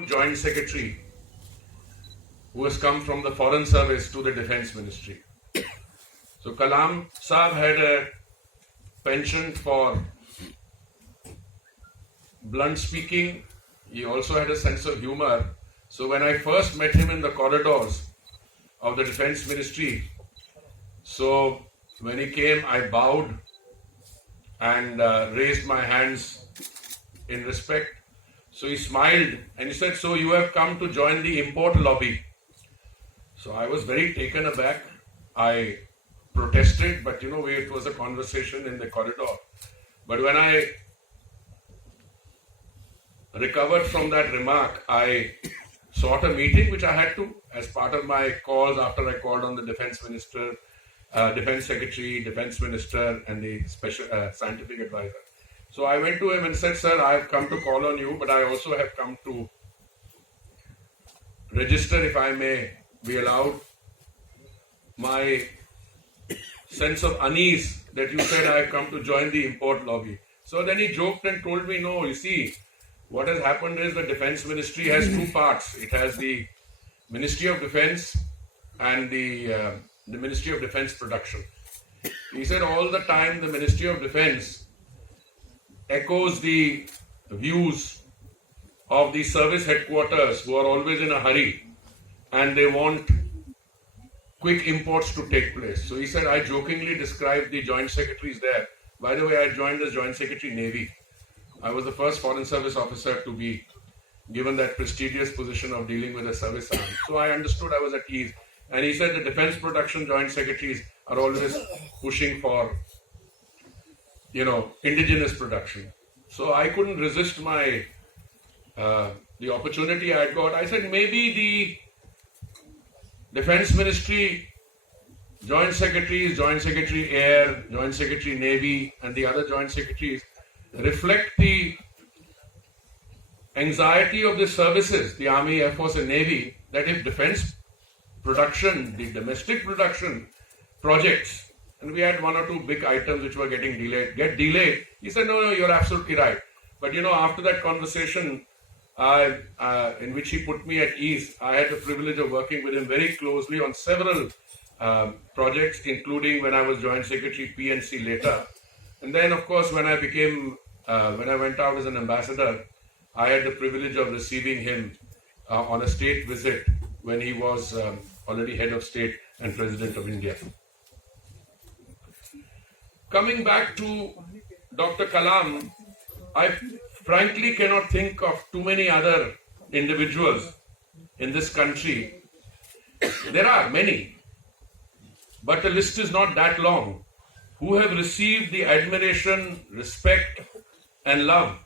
Joint Secretary who has come from the Foreign Service to the Defence Ministry. So Kalam Saab had a penchant for blunt speaking. He also had a sense of humor. So when I first met him in the corridors of the Defence Ministry, so when he came, I bowed and raised my hands in respect. So he smiled and he said, "So you have come to join the import lobby." So I was very taken aback. I protested, but it was a conversation in the corridor. But when I recovered from that remark, I sought a meeting, which I had to, as part of my calls after I called on the Defence Minister, Defence Secretary, Defence Minister, and the special scientific advisor. So I went to him and said, "Sir, I have come to call on you, but I also have come to register, if I may be allowed, my sense of unease that you said I have come to join the import lobby." So then he joked and told me, "No, you see, what has happened is the Defence Ministry has two parts. It has the Ministry of Defence and the Ministry of Defence Production." He said all the time the Ministry of Defence echoes the views of the service headquarters, who are always in a hurry and they want quick imports to take place. So he said, I jokingly described the joint secretaries there. By the way, I joined as Joint Secretary Navy. I was the first Foreign Service officer to be given that prestigious position of dealing with a service arm. So I understood, I was at ease. And he said the defense production joint secretaries are always pushing for, indigenous production. So I couldn't resist the opportunity I had got. I said maybe the Defense Ministry Joint Secretaries, Joint Secretary Air, Joint Secretary Navy, and the other Joint Secretaries reflect the anxiety of the services, the Army, Air Force, and Navy, that if defense production, the domestic production projects, and we had one or two big items which were get delayed. He said, no, you're absolutely right. But after that conversation, in which he put me at ease, I had the privilege of working with him very closely on several projects, including when I was Joint Secretary PNC later. And then, of course, when I went out as an ambassador, I had the privilege of receiving him on a state visit when he was already head of state and President of India. Coming back to Dr. Kalam, I frankly cannot think of too many other individuals in this country. There are many, but the list is not that long, who have received the admiration, respect, and love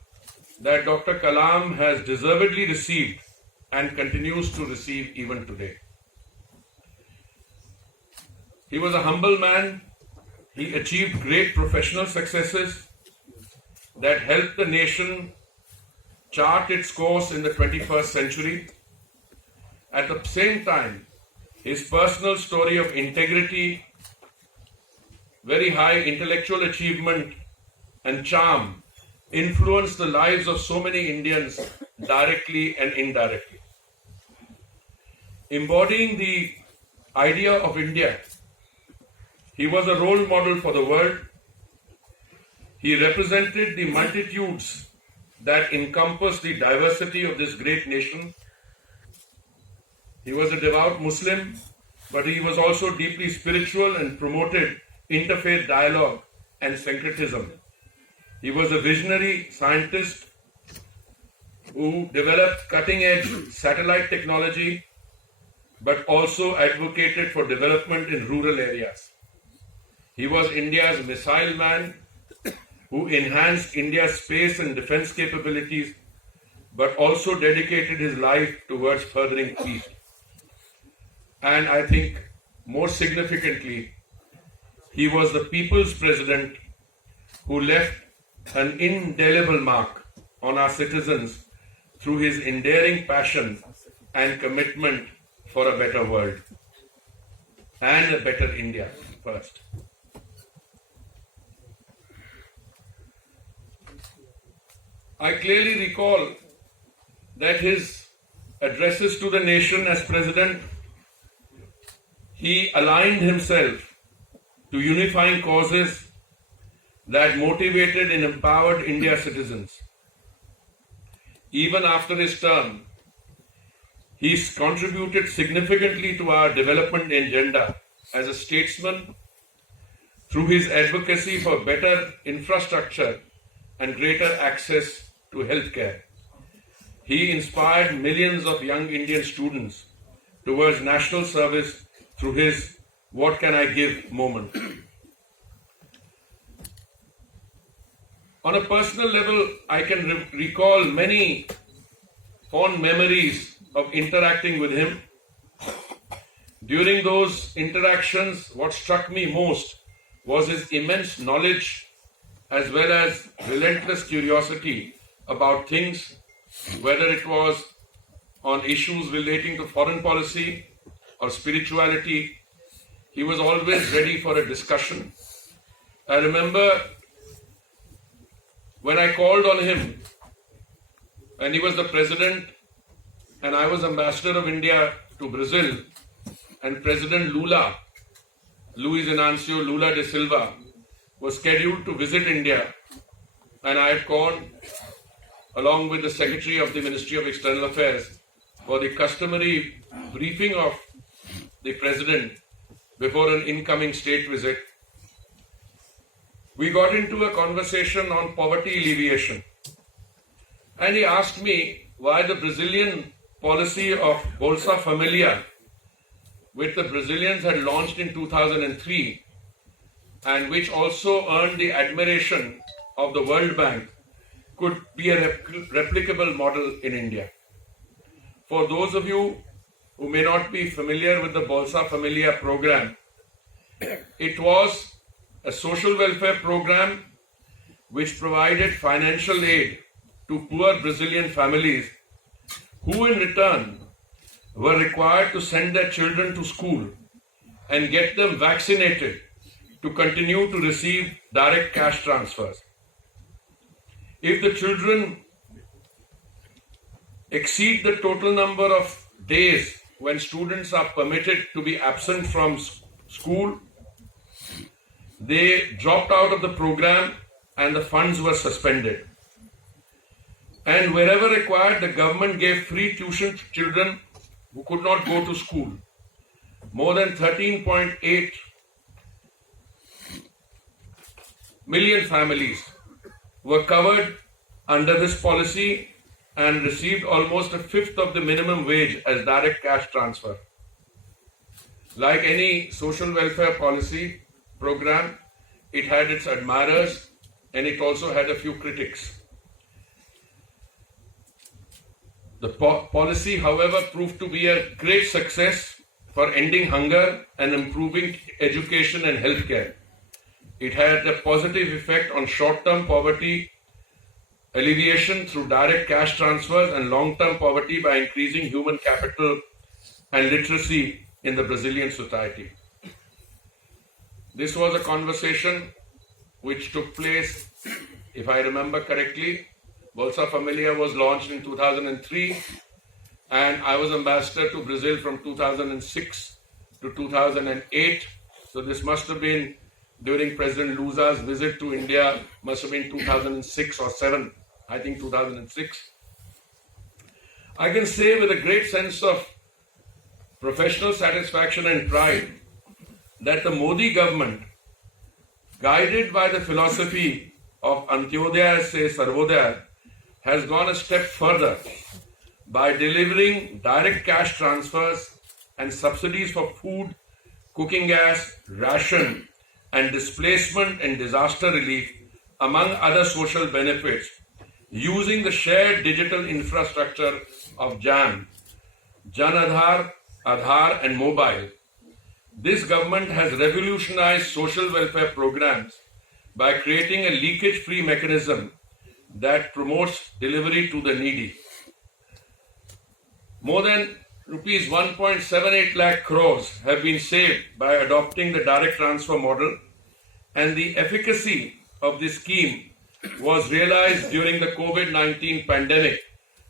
that Dr. Kalam has deservedly received and continues to receive even today. He was a humble man. He achieved great professional successes that helped the nation chart its course in the 21st century. At the same time, his personal story of integrity, very high intellectual achievement, and charm influenced the lives of so many Indians directly and indirectly. Embodying the idea of India, he was a role model for the world. He represented the multitudes that encompass the diversity of this great nation. He was a devout Muslim, but he was also deeply spiritual and promoted interfaith dialogue and syncretism. He was a visionary scientist who developed cutting-edge satellite technology, but also advocated for development in rural areas. He was India's missile man who enhanced India's space and defense capabilities, but also dedicated his life towards furthering peace. And I think more significantly, he was the people's president who left an indelible mark on our citizens through his enduring passion and commitment for a better world and a better India first. I clearly recall that his addresses to the nation as president, he aligned himself to unifying causes that motivated and empowered India's citizens. Even after his term, he contributed significantly to our development agenda as a statesman through his advocacy for better infrastructure and greater access to healthcare. He inspired millions of young Indian students towards national service through his "What Can I Give" moment. On a personal level, I can recall many fond memories of interacting with him. During those interactions, what struck me most was his immense knowledge as well as relentless curiosity about things, whether it was on issues relating to foreign policy or spirituality. He was always ready for a discussion. I remember when I called on him, and he was the president, and I was ambassador of India to Brazil, and President Luiz Inácio Lula da Silva, was scheduled to visit India, and I had called along with the Secretary of the Ministry of External Affairs for the customary briefing of the President before an incoming state visit. We got into a conversation on poverty alleviation, and he asked me why the Brazilian policy of Bolsa Familia, which the Brazilians had launched in 2003 and which also earned the admiration of the World Bank, could be a replicable model in India. For those of you who may not be familiar with the Bolsa Familia program, it was a social welfare program which provided financial aid to poor Brazilian families who in return were required to send their children to school and get them vaccinated to continue to receive direct cash transfers. If the children exceed the total number of days when students are permitted to be absent from school, they dropped out of the program and the funds were suspended. And wherever required, the government gave free tuition to children who could not go to school. More than 13.8 million families were covered under this policy and received almost a fifth of the minimum wage as direct cash transfer. Like any social welfare policy program, it had its admirers and it also had a few critics. The policy, however, proved to be a great success for ending hunger and improving education and healthcare. It had a positive effect on short-term poverty alleviation through direct cash transfers and long-term poverty by increasing human capital and literacy in the Brazilian society. This was a conversation which took place, if I remember correctly, Bolsa Familia was launched in 2003 and I was ambassador to Brazil from 2006 to 2008. So this must have been during President Lula's visit to India, must have been 2006 or 7, I think 2006. I can say with a great sense of professional satisfaction and pride that the Modi government, guided by the philosophy of Antyodaya se Sarvodaya, has gone a step further by delivering direct cash transfers and subsidies for food, cooking gas, ration, and displacement and disaster relief, among other social benefits, using the shared digital infrastructure of Jan Aadhaar, Aadhaar and Mobile. This government has revolutionized social welfare programs by creating a leakage-free mechanism that promotes delivery to the needy. More than rupees 1.78 lakh crores have been saved by adopting the direct transfer model, and the efficacy of this scheme was realized during the COVID-19 pandemic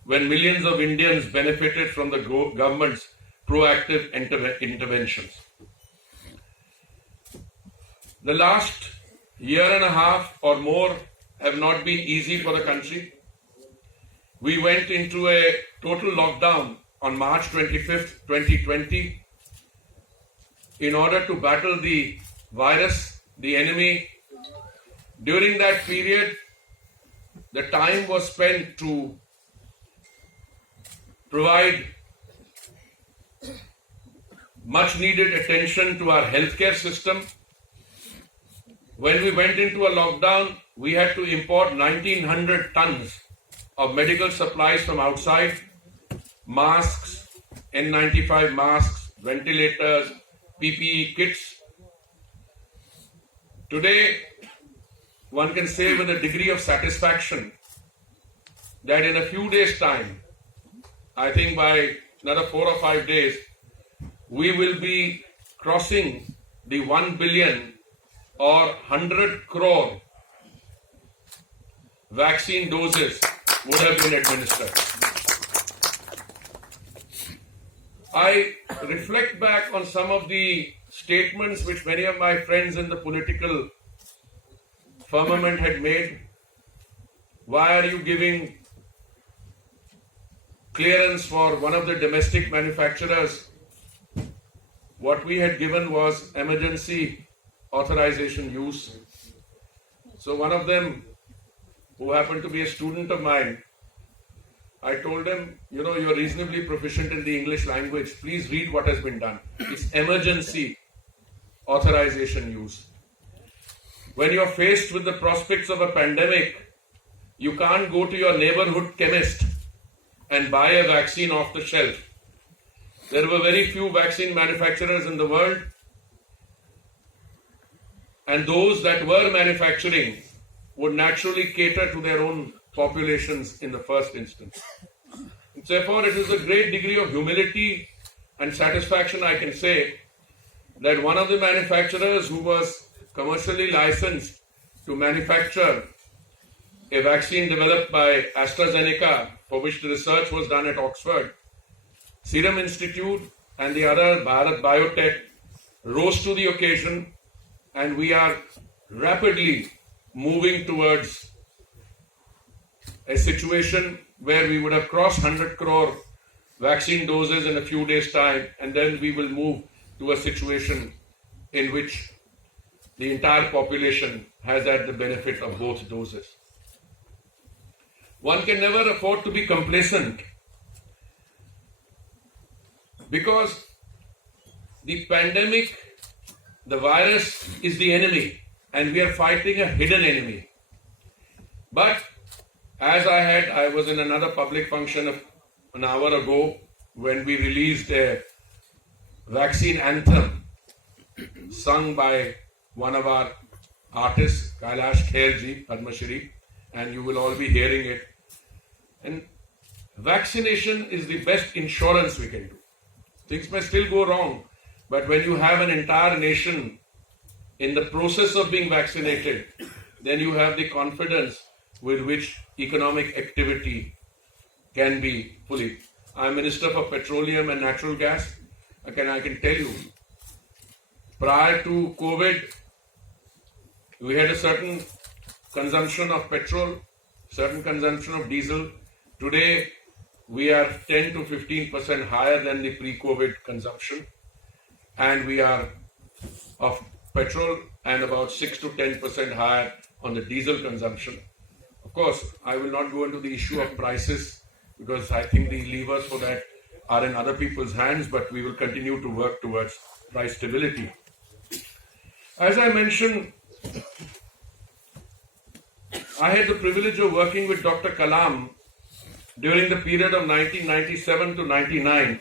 when millions of Indians benefited from the government's proactive interventions. The last year and a half or more have not been easy for the country. We went into a total lockdown on March 25th, 2020, in order to battle the virus, the enemy. During that period, the time was spent to provide much needed attention to our healthcare system. When we went into a lockdown, we had to import 1900 tons of medical supplies from outside, masks, N95 masks, ventilators, PPE kits. Today, one can say with a degree of satisfaction that in a few days' time, I think by another 4 or 5 days, we will be crossing the 1 billion or 100 crore vaccine doses would have been administered. I reflect back on some of the statements which many of my friends in the political firmament had made. Why are you giving clearance for one of the domestic manufacturers? What we had given was emergency authorization use. So one of them, who happened to be a student of mine, I told him, you're reasonably proficient in the English language. Please read what has been done. It's emergency authorization use. When you're faced with the prospects of a pandemic, you can't go to your neighborhood chemist and buy a vaccine off the shelf. There were very few vaccine manufacturers in the world, and those that were manufacturing would naturally cater to their own populations in the first instance. Therefore, it is a great degree of humility and satisfaction, I can say, that one of the manufacturers who was commercially licensed to manufacture a vaccine developed by AstraZeneca, for which the research was done at Oxford, Serum Institute and the other Bharat Biotech rose to the occasion, and we are rapidly moving towards a situation where we would have crossed 100 crore vaccine doses in a few days' time, and then we will move to a situation in which the entire population has had the benefit of both doses. One can never afford to be complacent, because the pandemic, the virus, is the enemy, and we are fighting a hidden enemy. But as I was in another public function an hour ago when we released a vaccine anthem sung by one of our artists, Kailash Kherji, Padma Shri, and you will all be hearing it. And vaccination is the best insurance we can do. Things may still go wrong, but when you have an entire nation in the process of being vaccinated, then you have the confidence with which economic activity can be fully. I'm Minister for Petroleum and Natural Gas. I can tell you, prior to COVID, we had a certain consumption of petrol, certain consumption of diesel. Today, we are 10 to 15% higher than the pre-COVID consumption, and we are of petrol and about 6 to 10% higher on the diesel consumption. Of course, I will not go into the issue of prices because I think the levers for that are in other people's hands, but we will continue to work towards price stability. As I mentioned, I had the privilege of working with Dr. Kalam during the period of 1997 to 99.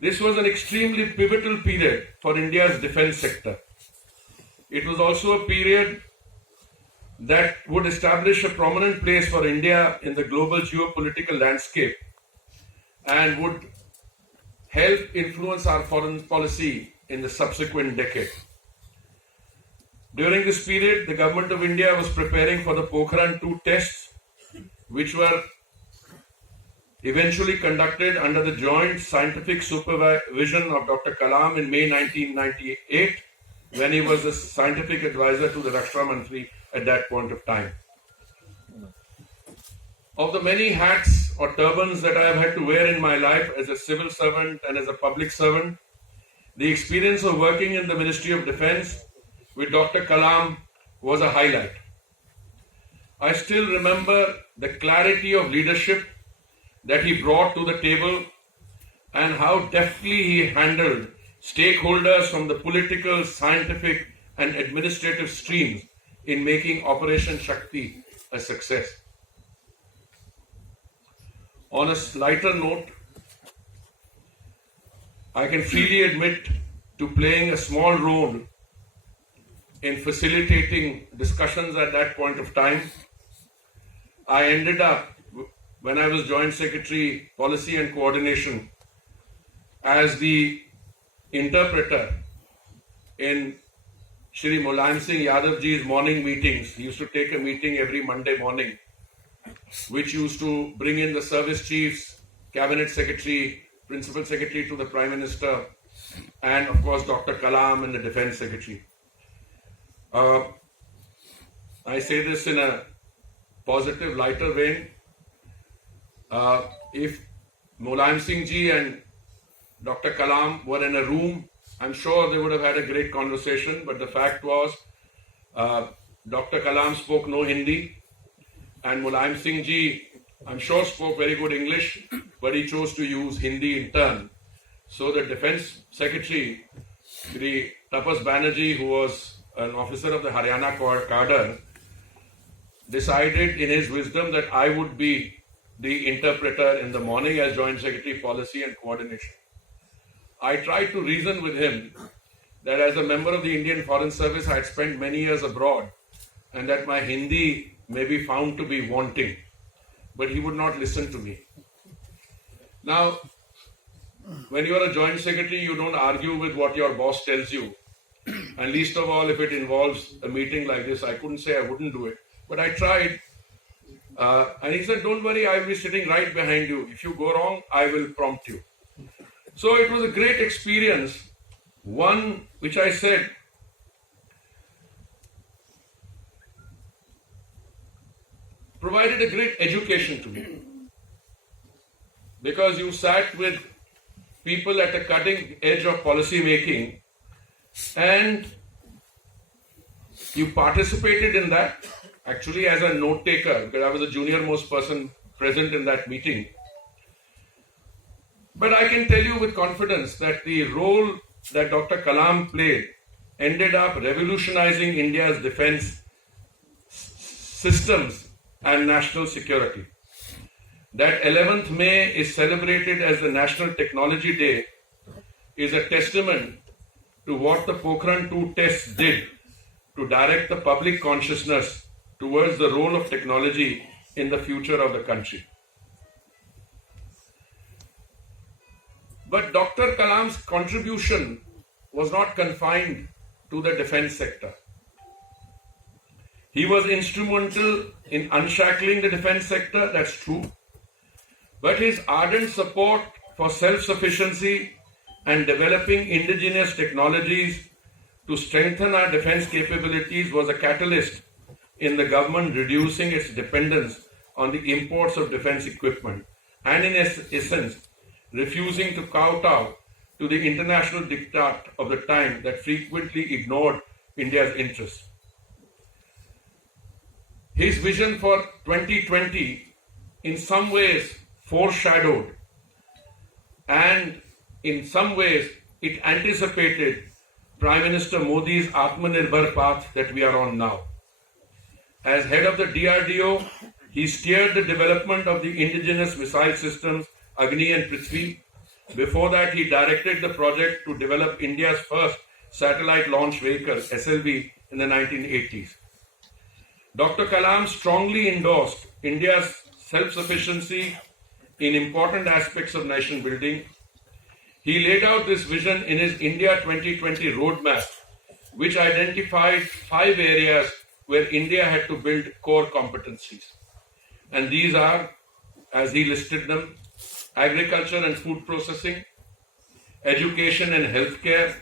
This was an extremely pivotal period for India's defense sector. It was also a period that would establish a prominent place for India in the global geopolitical landscape and would help influence our foreign policy in the subsequent decade. During this period, the government of India was preparing for the Pokhran II tests, which were eventually conducted under the joint scientific supervision of Dr. Kalam in May 1998, when he was the scientific advisor to the Raksha Mantri at that point of time. Of the many hats or turbans that I have had to wear in my life as a civil servant and as a public servant, the experience of working in the Ministry of Defence with Dr. Kalam was a highlight. I still remember the clarity of leadership that he brought to the table and how deftly he handled stakeholders from the political, scientific and administrative streams in making Operation Shakti a success. On a lighter note, I can freely admit to playing a small role in facilitating discussions at that point of time. I ended up, when I was Joint Secretary, Policy and Coordination, as the interpreter in Shri Mulayam Singh Yadav ji's morning meetings. He used to take a meeting every Monday morning, which used to bring in the service chiefs, cabinet secretary, principal secretary to the Prime Minister, and of course Dr. Kalam and the Defence Secretary. I say this in a positive, lighter vein. If Mulayam Singh ji and Dr. Kalam were in a room, I'm sure they would have had a great conversation, but the fact was Dr. Kalam spoke no Hindi and Mulayam Singh ji, I'm sure, spoke very good English, but he chose to use Hindi in turn. So the Defence Secretary, Shri Tapas Banerjee, who was an officer of the Haryana cadre, decided in his wisdom that I would be the interpreter in the morning as Joint Secretary, Policy and Coordination. I tried to reason with him that as a member of the Indian Foreign Service, I had spent many years abroad and that my Hindi may be found to be wanting, but he would not listen to me. Now, when you are a Joint Secretary, you don't argue with what your boss tells you. And least of all, if it involves a meeting like this, I couldn't say I wouldn't do it. But I tried. And he said, don't worry, I will be sitting right behind you. If you go wrong, I will prompt you. So it was a great experience. One which I said, provided a great education to me. Because you sat with people at the cutting edge of policy making and you participated in that actually as a note taker, because I was the junior most person present in that meeting. But I can tell you with confidence that the role that Dr. Kalam played ended up revolutionizing India's defense systems and national security. That 11th May is celebrated as the National Technology Day is a testament to what the Pokhran II tests did to direct the public consciousness towards the role of technology in the future of the country. But Dr. Kalam's contribution was not confined to the defense sector. He was instrumental in unshackling the defense sector, that's true. But his ardent support for self-sufficiency and developing indigenous technologies to strengthen our defense capabilities was a catalyst in the government reducing its dependence on the imports of defense equipment and in essence refusing to kowtow to the international diktat of the time that frequently ignored India's interests. His vision for 2020 in some ways foreshadowed and in some ways it anticipated Prime Minister Modi's Atmanirbhar path that we are on now. As head of the DRDO, he steered the development of the indigenous missile systems Agni and Prithvi. Before that, he directed the project to develop India's first satellite launch vehicle, SLV, in the 1980s. Dr. Kalam strongly endorsed India's self-sufficiency in important aspects of nation building. He laid out this vision in his India 2020 roadmap, which identified 5 areas where India had to build core competencies. And these are, as he listed them, agriculture and food processing, education and healthcare,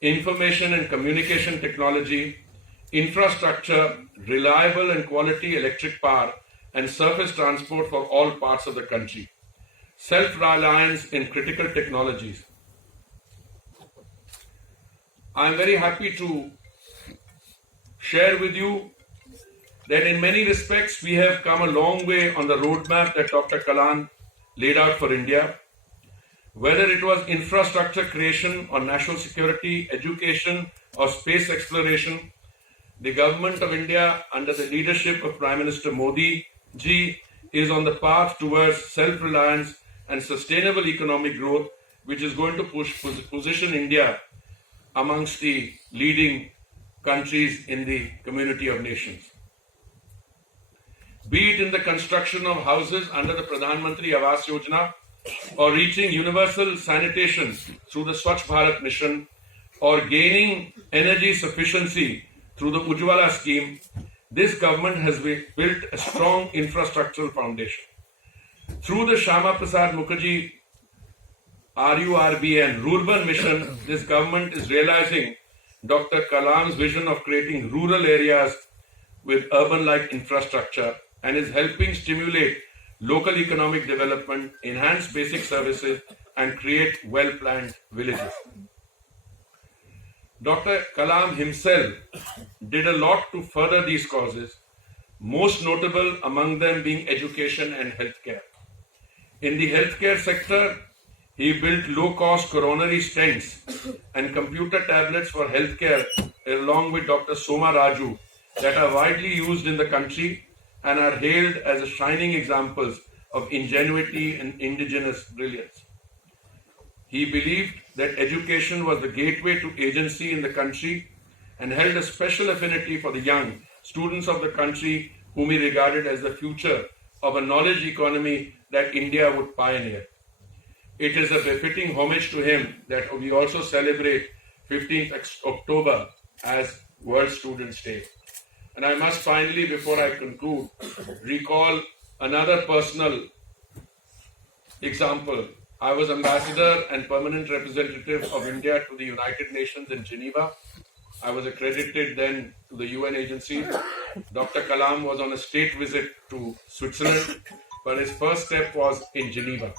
information and communication technology, infrastructure, reliable and quality electric power, and surface transport for all parts of the country, self-reliance in critical technologies. I am very happy to share with you that in many respects we have come a long way on the roadmap that Dr. Kalam laid out for India. Whether it was infrastructure creation or national security, education or space exploration, the government of India under the leadership of Prime Minister Modi ji is on the path towards self-reliance and sustainable economic growth, which is going to position India amongst the leading countries in the community of nations. Be it in the construction of houses under the Pradhan Mantri Awas Yojana, or reaching universal sanitation through the Swachh Bharat mission, or gaining energy sufficiency through the Ujjwala scheme, this government has built a strong infrastructural foundation. Through the Shyama Prasad Mukherjee RURBN Rural Mission, this government is realizing Dr. Kalam's vision of creating rural areas with urban-like infrastructure and is helping stimulate local economic development, enhance basic services, and create well-planned villages. Dr. Kalam himself did a lot to further these causes, most notable among them being education and healthcare. In the healthcare sector, he built low-cost coronary stents and computer tablets for healthcare along with Dr. Soma Raju that are widely used in the country and are hailed as shining examples of ingenuity and indigenous brilliance. He believed that education was the gateway to agency in the country and held a special affinity for the young students of the country whom he regarded as the future of a knowledge economy that India would pioneer. It is a befitting homage to him that we also celebrate 15th October as World Students' Day. And I must finally, before I conclude, recall another personal example. I was ambassador and permanent representative of India to the United Nations in Geneva. I was accredited then to the UN agencies. Dr. Kalam was on a state visit to Switzerland, but his first step was in Geneva.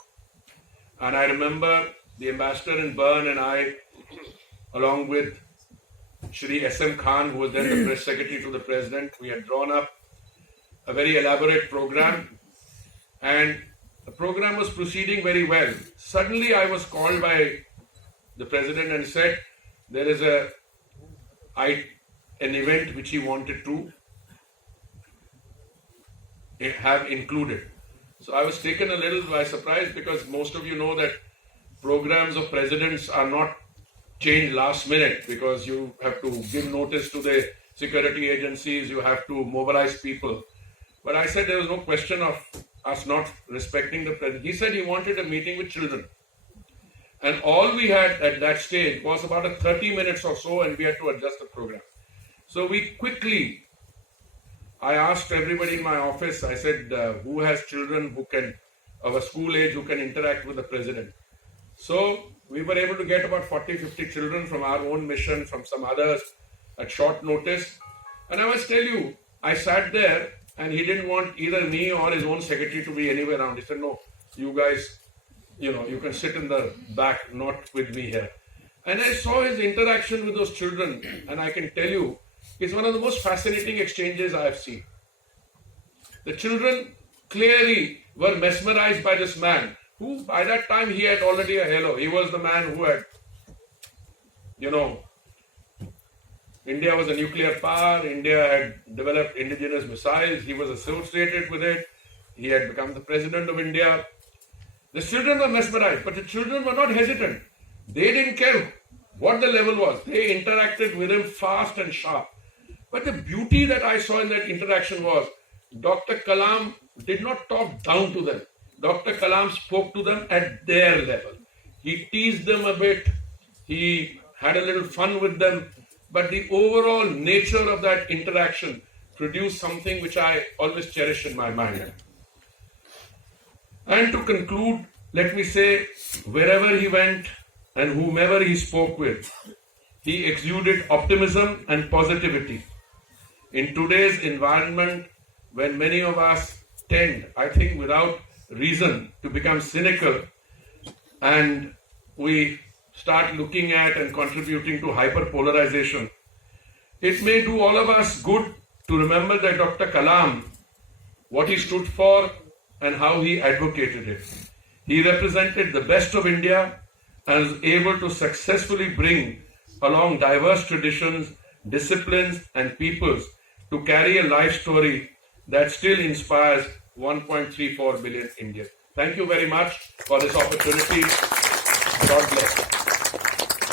And I remember the ambassador in Bern and I, along with Shri S.M. Khan, who was then the press secretary to the president, we had drawn up a very elaborate program, and the program was proceeding very well. Suddenly I was called by the president and said there is an event which he wanted to have included. So I was taken a little by surprise, because most of you know that programs of presidents are not changed last minute, because you have to give notice to the security agencies, you have to mobilize people. But I said there was no question of us not respecting the president. He said he wanted a meeting with children. And all we had at that stage was about 30 minutes or so, and we had to adjust the program. So I asked everybody in my office, I said, who has children who can, of a school age, who can interact with the president? So we were able to get about 40-50 children from our own mission, from some others at short notice. And I must tell you, I sat there and he didn't want either me or his own secretary to be anywhere around. He said, no, you guys, you can sit in the back, not with me here. And I saw his interaction with those children, and I can tell you, it's one of the most fascinating exchanges I have seen. The children clearly were mesmerized by this man, who by that time he had already a halo. He was the man who had, India was a nuclear power, India had developed indigenous missiles, he was associated with it, he had become the president of India. The children were mesmerized, but the children were not hesitant. They didn't care what the level was. They interacted with him fast and sharp. But the beauty that I saw in that interaction was Dr. Kalam did not talk down to them. Dr. Kalam spoke to them at their level. He teased them a bit. He had a little fun with them. But the overall nature of that interaction produced something which I always cherish in my mind. And to conclude, let me say, wherever he went and whomever he spoke with, he exuded optimism and positivity. In today's environment, when many of us tend, I think without reason, to become cynical, and we start looking at and contributing to hyperpolarization, it may do all of us good to remember that Dr. Kalam, what he stood for and how he advocated it. He represented the best of India and was able to successfully bring along diverse traditions, disciplines, and peoples to carry a life story that still inspires 1.34 billion Indians. Thank you very much for this opportunity. God bless.